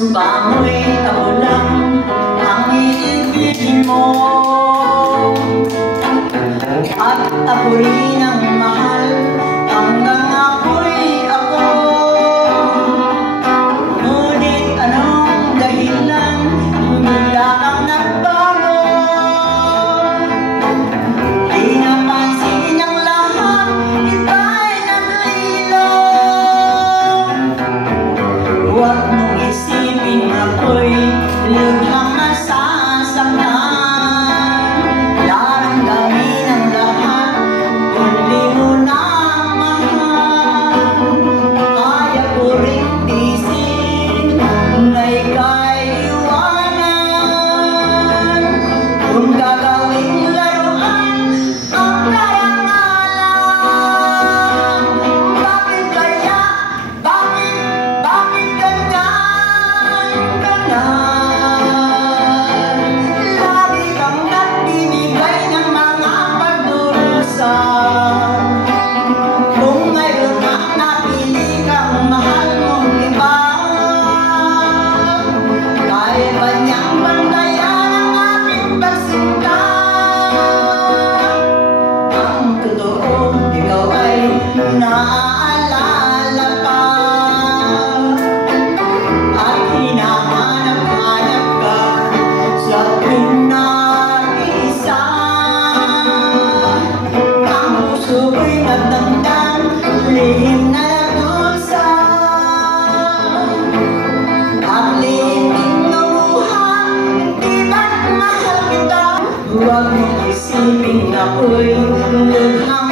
sumba mo'y ako lang ang iibigin mo, at ako rin ang mahal hanggang ako'y ako. Ngunit anong dahilan bigla kang nagbago? Di napansin ang lahat, iba'y naglilo. Huwag mong isipin ako'y lubhang masasaktan. Daramdamin ang lahat, kundi mo na mahal. Kaya ko ring tiisin na ika'y iwanan. Kung gagawing laruan ang karangalan, bakit kaya, bakit ganyan ka na? Lagi kang nagbibigay ng mga pagdurusa. Kung ngayon ang napili kang mahal mong iba, kaya ba niyang bantayan ang ating pagsinta? Ang totoo, ikaw ay naaalala pa, at hinahanap-hanap ka sa pinag-iisa. Ang puso ko'y nagdamdam, lihim na nagdusa, at lihim din lumuha, di ba't mahal kita? Huwag mong isipin ako'y lubhang